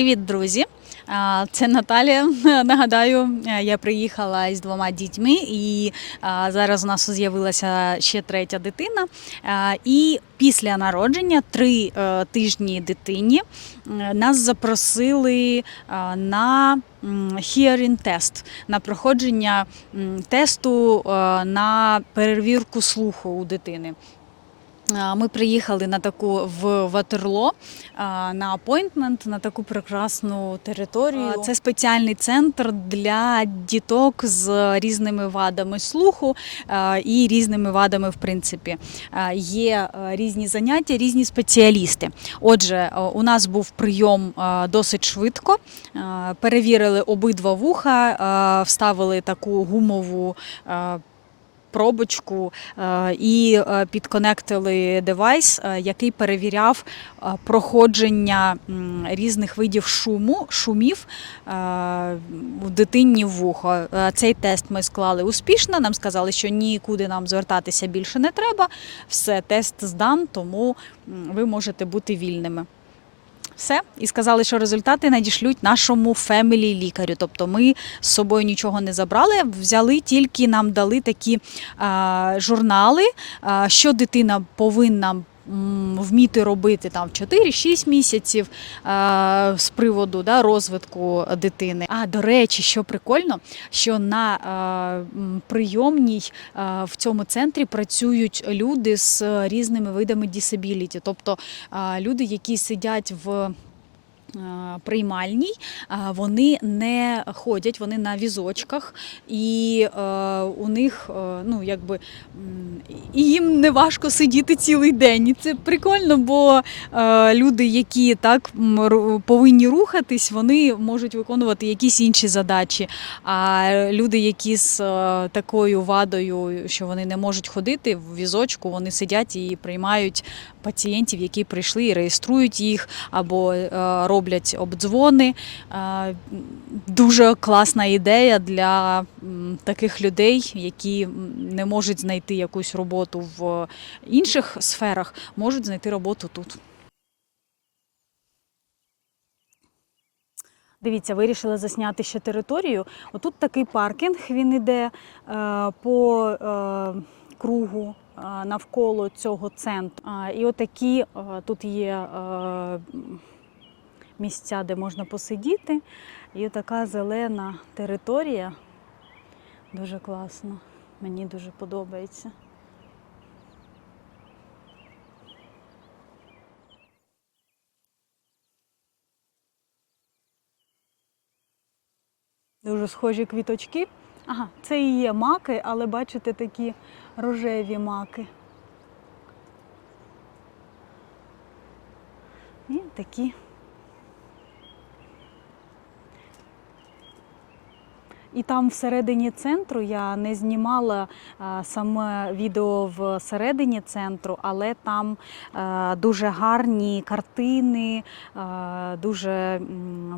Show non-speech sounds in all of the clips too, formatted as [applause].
Привіт, друзі! Це Наталія. [laughs] Нагадаю, е, я приїхала із двома дітьми, і зараз у нас з'явилася ще третя дитина. І після народження три е, тижні дитині нас запросили на hearing тест, на проходження тесту е, на перевірку слуху у дитини. Ми приїхали на таку в Ватерло на апойнтмент на таку прекрасну територію. Це спеціальний центр для діток з різними вадами слуху і різними вадами, в принципі. Є різні заняття, різні спеціалісти. Отже, у нас був прийом досить швидко. Перевірили обидва вуха, вставили таку гумову. Пробочку е, і е, підконектили девайс, е, який перевіряв проходження різних видів шуму, шумів в дитині вухо. Цей тест ми склали успішно. Нам сказали, що нікуди нам звертатися більше не треба. Все, тест здан, тому ви можете бути вільними. Все, і сказали, що результати надішлють нашому фемілі лікарю. Тобто ми з собою нічого не забрали, взяли тільки нам дали такі а, журнали, а, що дитина повинна. Вміти робити там в 4-6 місяців е, з приводу да, розвитку дитини. А до речі, що прикольно, що на е, прийомній е, в цьому центрі працюють люди з різними видами disability, тобто е, люди, які сидять в приймальній, вони не ходять, вони на візочках, і е, у них е, ну, якби, їм не важко сидіти цілий день. І це прикольно, бо е, люди, які так повинні рухатись, вони можуть виконувати якісь інші задачі. А люди, які з е, такою вадою, що вони не можуть ходити в візочку, вони сидять і приймають пацієнтів, які прийшли і реєструють їх або е, роблять обдзвони. Е, Дуже класна ідея для таких людей, які не можуть знайти якусь роботу в інших сферах, можуть знайти роботу тут. Дивіться, вирішили засняти ще територію. Отут такий паркінг, він іде е, по е, кругу е, навколо цього центру. А, і отакі е, тут є е, місця, де можна посидіти. І така зелена територія. Дуже класно. Мені дуже подобається. Дуже схожі квіточки. Ага, це і є маки, але бачите такі рожеві маки. І такі. І там всередині центру я не знімала а, саме відео всередині центру, але там е, дуже гарні картини, е, дуже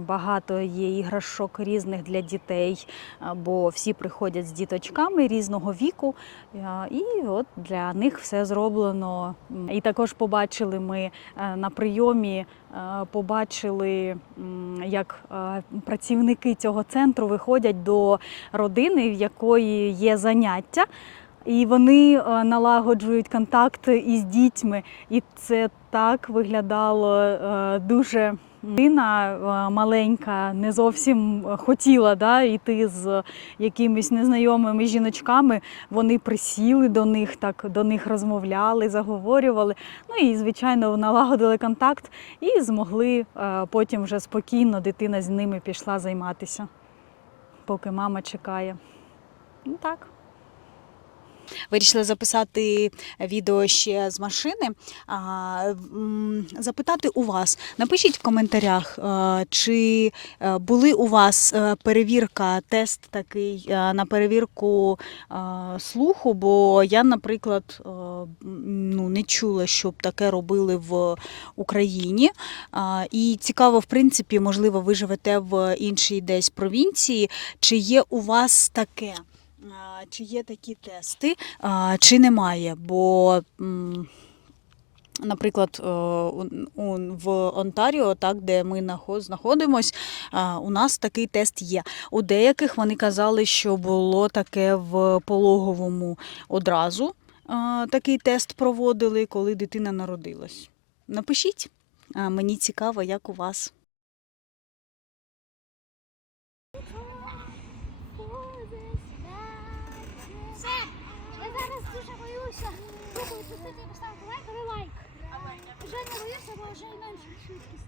багато є іграшок різних для дітей, е, бо всі приходять з діточками різного віку. е, І от для них все зроблено. І також побачили ми е, на прийомі, е, побачили, як е, працівники цього центру виходять до родини, в якої є заняття. І вони е, налагоджують контакт із дітьми, і це так виглядало е, дуже. Дитина е, маленька не зовсім хотіла да, йти з якимись незнайомими жіночками. Вони присіли до них, так до них розмовляли, заговорювали. Ну і звичайно налагодили контакт і змогли потім вже спокійно дитина з ними пішла займатися, поки мама чекає. Ну так. Вирішили записати відео ще з машини. А, Запитати у вас. Напишіть в коментарях, е, чи е, були у вас е, перевірка, тест такий на перевірку слуху, бо я, наприклад, ну, не чула, щоб таке робили в Україні. І цікаво, в принципі, можливо, ви живете в іншій десь провінції. Чи є у вас таке? Чи є такі тести, чи немає? Бо Наприклад, е, в Онтаріо, так, де ми нахо- знаходимось, у нас такий тест є. У деяких вони казали, що було таке в пологовому одразу. Такий тест проводили, коли дитина народилась. Напишіть, мені цікаво, як у вас. І поставити лайк, ви лайк. Вже не боюся, бо вже менше швидкість.